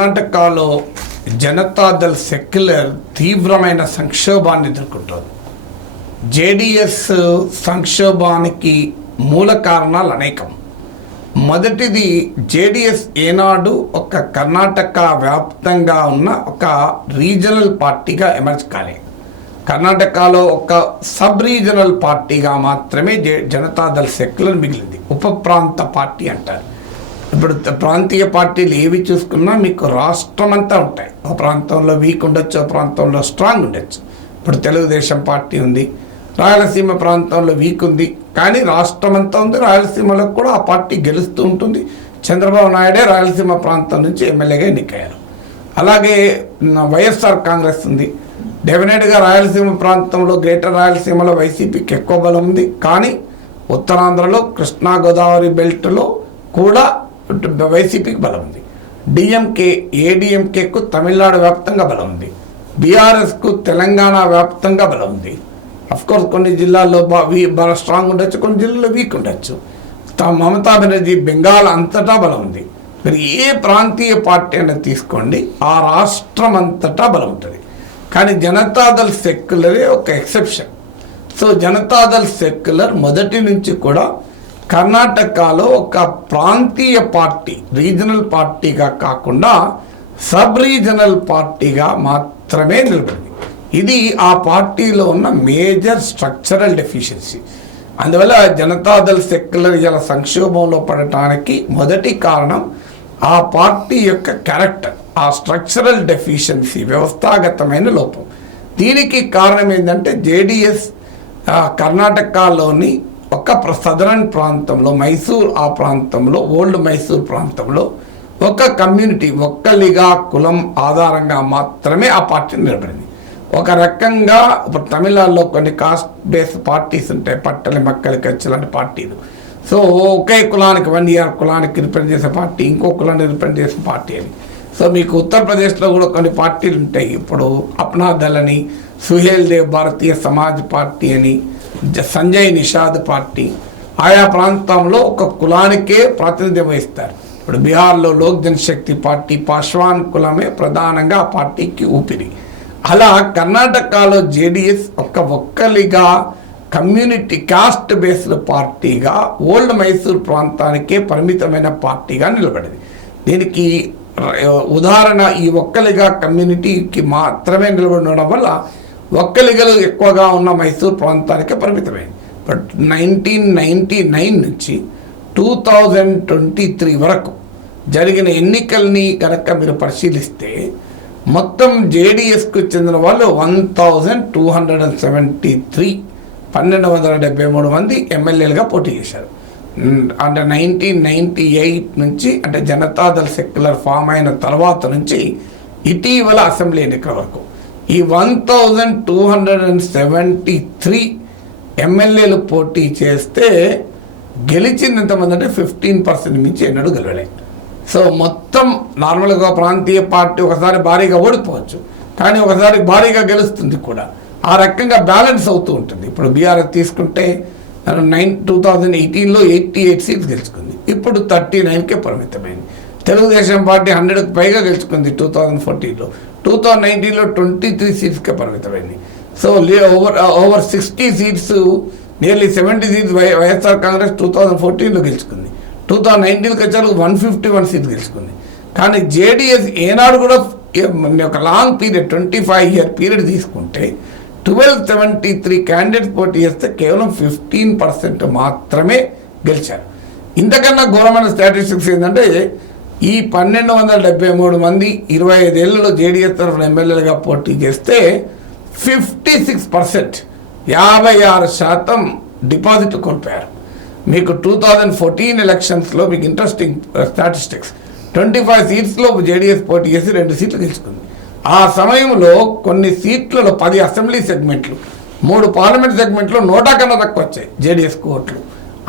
కర్ణాటకలో జనతాదళ్ సెక్యులర్ తీవ్రమైన సంక్షోభాన్ని ఎదుర్కొంటోంది. జేడీఎస్ సంక్షోభానికి మూల కారణాలు అనేకం. మొదటిది, జేడీఎస్ ఏనాడు ఒక కర్ణాటక వ్యాప్తంగా ఉన్న ఒక రీజనల్ పార్టీగా ఎమర్జ్ కాలేదు. కర్ణాటకలో ఒక సబ్ రీజనల్ పార్టీగా మాత్రమే జనతాదళ్ సెక్యులర్ మిగిలింది. ఉప ప్రాంత పార్టీ అంటారు. ఇప్పుడు ప్రాంతీయ పార్టీలు ఏవి చూసుకున్నా మీకు రాష్ట్రం అంతా ఉంటాయి. ఒక ప్రాంతంలో వీక్ ఉండొచ్చు, ఒక ప్రాంతంలో స్ట్రాంగ్ ఉండొచ్చు. ఇప్పుడు తెలుగుదేశం పార్టీ ఉంది, రాయలసీమ ప్రాంతంలో వీక్ ఉంది, కానీ రాష్ట్రం అంతా ఉంది. రాయలసీమలో కూడా ఆ పార్టీ గెలుస్తూ ఉంటుంది. చంద్రబాబు నాయుడే రాయలసీమ ప్రాంతం నుంచి ఎమ్మెల్యేగా ఎన్నికయ్యారు. అలాగే వైఎస్ఆర్ కాంగ్రెస్ ఉంది. డెఫినెట్గా రాయలసీమ ప్రాంతంలో, గ్రేటర్ రాయలసీమలో వైసీపీకి ఎక్కువ బలం ఉంది. కానీ ఉత్తరాంధ్రలో కృష్ణా గోదావరి బెల్ట్లో కూడా వైసీపీకి బలం ఉంది. డిఎంకే, ఏడీఎంకేకు తమిళనాడు వ్యాప్తంగా బలం ఉంది. బీఆర్ఎస్కు తెలంగాణ వ్యాప్తంగా బలం ఉంది. అఫ్కోర్స్ కొన్ని జిల్లాల్లో బాగా స్ట్రాంగ్ ఉండొచ్చు, కొన్ని జిల్లాల్లో వీక్ ఉండొచ్చు. మమతా బెనర్జీ బెంగాల్ అంతటా బలం ఉంది. మీరు ఏ ప్రాంతీయ పార్టీ అనేది తీసుకోండి, ఆ రాష్ట్రం అంతటా బలం ఉంటుంది. కానీ జనతాదళ్ సెక్యులరే ఒక ఎక్సెప్షన్. సో జనతాదళ్ సెక్యులర్ మొదటి నుంచి కూడా కర్ణాటకలో ఒక ప్రాంతీయ పార్టీ, రీజనల్ పార్టీగా కాకుండా సబ్ రీజనల్ పార్టీగా మాత్రమే నిలబడింది. ఇది ఆ పార్టీలో ఉన్న మేజర్ స్ట్రక్చరల్ డెఫిషియన్సీ. అందువల్ల జనతాదళ్ సెక్యులర్ ఇలా సంక్షోభంలో పడటానికి మొదటి కారణం ఆ పార్టీ యొక్క క్యారెక్టర్, ఆ స్ట్రక్చరల్ డెఫిషియన్సీ, వ్యవస్థాగతమైన లోపం. దీనికి కారణం ఏంటంటే జేడీఎస్ కర్ణాటకలోని ఒక సదరన్ ప్రాంతంలో, మైసూర్ ఆ ప్రాంతంలో, ఓల్డ్ మైసూర్ ప్రాంతంలో ఒక కమ్యూనిటీ, ఒక్కలిగా కులం ఆధారంగా మాత్రమే ఆ పార్టీ నిలబడింది. ఒక రకంగా ఇప్పుడు తమిళనాడులో కొన్ని కాస్ట్ బేస్ పార్టీస్ ఉంటాయి, పట్టలి, మక్కలి, కచ్చి లాంటి పార్టీలు. సో ఒకే కులానికి 1 year కులానికి రిప్రజెంట్ చేసే పార్టీ, ఇంకో కులాన్ని రిప్రజెంట్ చేసే పార్టీ అని. సో మీకు ఉత్తరప్రదేశ్లో కూడా కొన్ని పార్టీలు ఉంటాయి. ఇప్పుడు అప్నా దళ్ అని, సుహేల్ దేవ్ భారతీయ సమాజ్ పార్టీ అని, సంజయ్ నిషాద్ పార్టీ. ఆయా ప్రాంతంలో ఒక కులానికే ప్రాతినిధ్యం వహిస్తారు. ఇప్పుడు బీహార్లో లోక్ జనశక్తి పార్టీ, పాశ్వాన్ కులమే ప్రధానంగా ఆ పార్టీకి ఊపిరి. అలా కర్ణాటకలో JDS Vokkaliga community cost based పార్టీగా ఓల్డ్ మైసూర్ ప్రాంతానికే పరిమితమైన పార్టీగా నిలబడింది. దీనికి ఉదాహరణ ఈ ఒక్కలిగా కమ్యూనిటీకి మాత్రమే నిలబడడం వల్ల ఒక్కలిగలు ఎక్కువగా ఉన్న మైసూర్ ప్రాంతానికే పరిమితమైంది. బట్ 1999 నుంచి 2023 వరకు జరిగిన ఎన్నికల్ని కనుక మీరు పరిశీలిస్తే మొత్తం జేడీఎస్కు చెందిన వాళ్ళు 1273, 1273 మంది ఎమ్మెల్యేలుగా పోటీ చేశారు. అంటే 1998 నుంచి, అంటే జనతాదళ్ సెక్యులర్ ఫామ్ అయిన తర్వాత నుంచి ఇటీవల అసెంబ్లీ ఎన్నికల వరకు ఈ 1273 ఎమ్మెల్యేలు పోటీ చేస్తే గెలిచింది ఎంతమంది అంటే 15% మించి ఎన్నడూ గెలవలేదు. సో మొత్తం నార్మల్గా ప్రాంతీయ పార్టీ ఒకసారి భారీగా ఓడిపోవచ్చు, కానీ ఒకసారి భారీగా గెలుస్తుంది కూడా. ఆ రకంగా బ్యాలెన్స్ అవుతూ ఉంటుంది. ఇప్పుడు బీఆర్ఎస్ తీసుకుంటే 2018లో 88 సీట్స్ గెలుచుకుంది, ఇప్పుడు 39కే పరిమితమైంది. తెలుగుదేశం పార్టీ 100కు పైగా గెలుచుకుంది 2014లో, 2019లో 23 సీట్స్కే పరిమితమైంది. So over 60 seats, nearly 70 seats YSR Congress 2014లో గెలుచుకుంది. 2019కి వచ్చారు 151 సీట్స్ గెలుచుకుంది. కానీ జేడీఎస్ ఏనాడు కూడా ఒక లాంగ్ పీరియడ్, 25 year పీరియడ్ తీసుకుంటే 1273 క్యాండిడేట్స్ పోటీ చేస్తే కేవలం 15% మాత్రమే గెలిచారు. ఇంతకన్నా ఘోరమైన స్టాటిస్టిక్స్ ఏంటంటే ఈ 1273 మంది 25 ఏళ్లలో జేడీఎస్ తరఫున ఎమ్మెల్యేలుగా పోటీ చేస్తే 56%, 56% డిపాజిట్ కోల్పోయారు. మీకు 2014 ఎలక్షన్స్లో మీకు ఇంట్రెస్టింగ్ స్టాటిస్టిక్స్, 25 సీట్స్లో జేడీఎస్ పోటీ చేసి 2 సీట్లు గెలుచుకుంది. ఆ సమయంలో కొన్ని సీట్లలో 10 అసెంబ్లీ సెగ్మెంట్లు, 3 పార్లమెంట్ సెగ్మెంట్లో 100 కన్నా తక్కువ వచ్చాయి జేడీఎస్ ఓట్లు.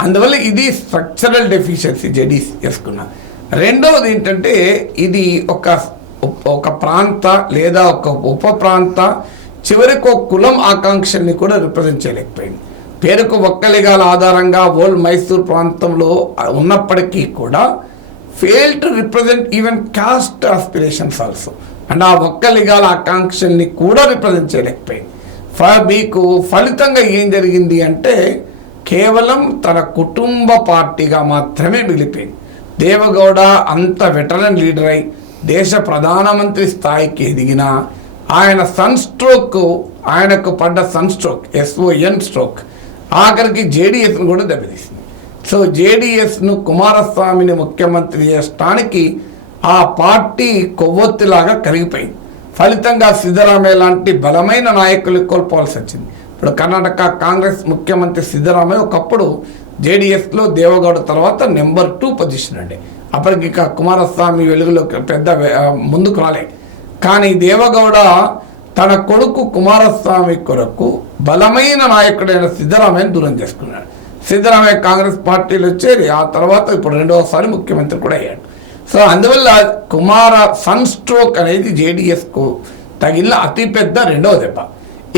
అందువల్ల ఇది స్ట్రక్చరల్ డెఫిషియన్సీ జేడీఎస్ చేసుకున్న. రెండవది ఏంటంటే ఇది ఒక ప్రాంత లేదా ఒక ఉప ప్రాంత చివరికి ఒక కులం ఆకాంక్షల్ని కూడా రిప్రజెంట్ చేయలేకపోయింది. పేరుకు ఒక్కలిగాల ఆధారంగా ఓల్డ్ మైసూర్ ప్రాంతంలో ఉన్నప్పటికీ కూడా fail to represent even cost aspirations also. And ఆ ఒక్కలిగాల ఆకాంక్షల్ని కూడా రిప్రజెంట్ చేయలేకపోయింది. మీకు ఫలితంగా ఏం జరిగింది అంటే కేవలం తన కుటుంబ పార్టీగా మాత్రమే మిగిలిపోయింది. దేవగౌడ అంత వెటరన్ లీడర్ అయి దేశ ప్రధానమంత్రి స్థాయికి ఎదిగిన ఆయన ఆయనకు పడ్డ SON స్ట్రోక్ ఆఖరికి జేడీఎస్ను కూడా దెబ్బతీసింది. సో జేడీఎస్ను కుమారస్వామిని ముఖ్యమంత్రి చేయడానికి ఆ పార్టీ కొవ్వొత్తిలాగా కరిగిపోయింది. ఫలితంగా సిద్ధరామయ్య లాంటి బలమైన నాయకులు కోల్పోవాల్సి వచ్చింది. ఇప్పుడు కర్ణాటక కాంగ్రెస్ ముఖ్యమంత్రి సిద్ధరామయ్య ఒకప్పుడు జేడీఎస్లో దేవగౌడ తర్వాత నెంబర్ 2 పొజిషన్ అండి. అప్పటికి ఇక కుమారస్వామి వెలుగులో పెద్ద ముందుకు రాలే. కానీ దేవగౌడ తన కొడుకు కుమారస్వామి కొరకు బలమైన నాయకుడైన సిద్ధరామయ్యను దూరం చేసుకున్నాడు. సిద్ధరామయ్య కాంగ్రెస్ పార్టీలో చేరి ఆ తర్వాత ఇప్పుడు 2వసారి ముఖ్యమంత్రి కూడా అయ్యాడు. సో అందువల్ల SON స్ట్రోక్ అనేది జేడీఎస్కు తగిలిన అతిపెద్ద 2వ దెబ్బ.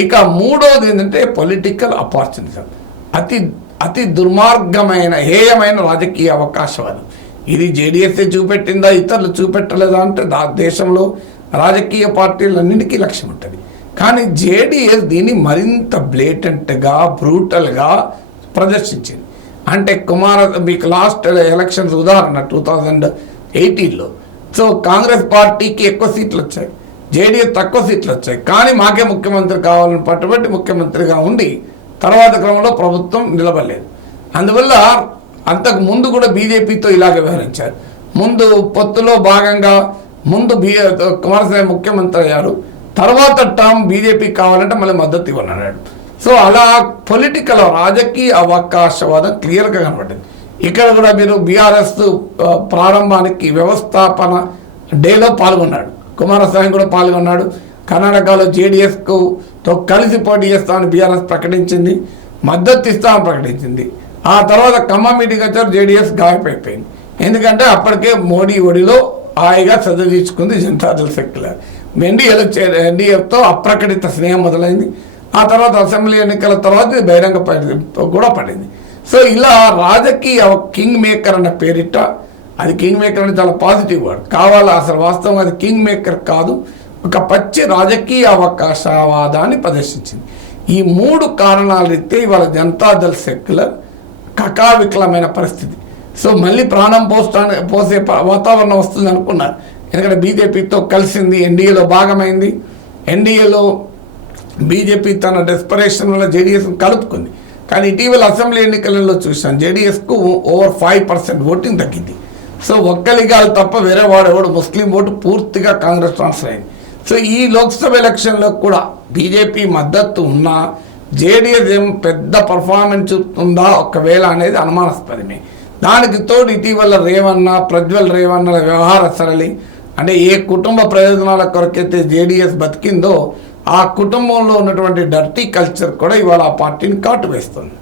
ఇక 3వది ఏంటంటే పొలిటికల్ అపార్చునిజం. అతి దుర్మార్గమైన హేయమైన రాజకీయ అవకాశవాదం. ఇది జేడీఎస్ఏ చూపెట్టిందా, ఇతరులు చూపెట్టలేదా అంటే దేశంలో రాజకీయ పార్టీలన్నింటికీ లక్ష్యం ఉంటుంది. కానీ జేడీఎస్ దీన్ని మరింత బ్లేటెంట్గా బ్రూటల్గా ప్రదర్శించింది. అంటే మీకు లాస్ట్ ఎలక్షన్స్ ఉదాహరణ 2018లో సో కాంగ్రెస్ పార్టీకి ఎక్కువ సీట్లు వచ్చాయి, జేడీఎస్ తక్కువ సీట్లు వచ్చాయి. కానీ మాకే ముఖ్యమంత్రి కావాలని పట్టుబట్టి ముఖ్యమంత్రిగా ఉండి తర్వాత క్రమంలో ప్రభుత్వం నిలబడలేదు. అందువల్ల అంతకు ముందు కూడా బీజేపీతో ఇలాగే వ్యవహరించారు. ముందు పొత్తులో భాగంగా కుమారస్వామి ముఖ్యమంత్రి అయ్యారు, తర్వాత టర్మ్ బీజేపీ కావాలంటే మళ్ళీ మద్దతు ఇవ్వనన్నాడు. సో అలా పొలిటికల్ రాజకీయ అవకాశవాదం క్లియర్గా కనబడింది. ఇక్కడ కూడా మీరు బీఆర్ఎస్ ప్రారంభానికి వ్యవస్థాపన డేలో పాల్గొన్నాడు, కుమారస్వామి కూడా పాల్గొన్నాడు. కర్ణాటకలో జేడీఎస్తో కలిసి పోటీ చేస్తామని బీఆర్ఎస్ ప్రకటించింది, మద్దతు ఇస్తామని ప్రకటించింది. ఆ తర్వాత ఖమ్మం మీటింగ్ వచ్చారు, జేడీఎస్ గాయపడిపోయింది. ఎందుకంటే అప్పటికే మోడీ ఒడిలో హాయిగా చదువు తీసుకుంది జనతాదళ సెక్యులర్. ఎన్డీఏతో అప్రకటిత స్నేహం మొదలైంది. ఆ తర్వాత అసెంబ్లీ ఎన్నికల తర్వాత బహిరంగ కూడా పడింది. సో ఇలా రాజకీయ కింగ్ మేకర్ అన్న పేరిట, అది కింగ్ మేకర్ అని చాలా పాజిటివ్ వర్డ్ కావాలి. అసలు వాస్తవం అది కింగ్ మేకర్ కాదు, ఒక పచ్చి రాజకీయ అవకాశవాదాన్ని ప్రదర్శించింది. ఈ 3 కారణాల రీత్యా ఇవాళ జనతాదళ సెక్యులర్ కకావికలమైన పరిస్థితి. సో మళ్ళీ ప్రాణం పోసే వాతావరణం వస్తుంది అనుకున్నారు. ఎందుకంటే బీజేపీతో కలిసింది, ఎన్డీఏలో భాగమైంది. ఎన్డీఏలో బీజేపీ తన డెస్పరేషన్ వల్ల జేడీఎస్ను కలుపుకుంది. కానీ ఇటీవల అసెంబ్లీ ఎన్నికలలో చూసాం జేడీఎస్కు ఓవర్ 5% ఓటింగ్ తగ్గింది. సో ఒక్కలిగాలు తప్ప వేరే వాడేవాడు ముస్లిం ఓటు పూర్తిగా కాంగ్రెస్ ట్రాన్స్ఫర్ అయింది. సో ఈ లోక్సభ ఎలక్షన్లో కూడా బీజేపీ మద్దతు ఉన్నా జేడీఎస్ ఏం పెద్ద పర్ఫార్మెన్స్ చూపుతుందా ఒకవేళ అనేది అనుమానాస్పదమే. దానికి తోడు ఇటీవల ప్రజ్వల్ రేవన్నల వ్యవహార సరళి, అంటే ఏ కుటుంబ ప్రయోజనాల కొరకైతే జేడీఎస్ బతికిందో ఆ కుటుంబంలో ఉన్నటువంటి డర్టీ కల్చర్ కూడా ఇవాళ ఆ పార్టీని కాటు వేస్తుంది.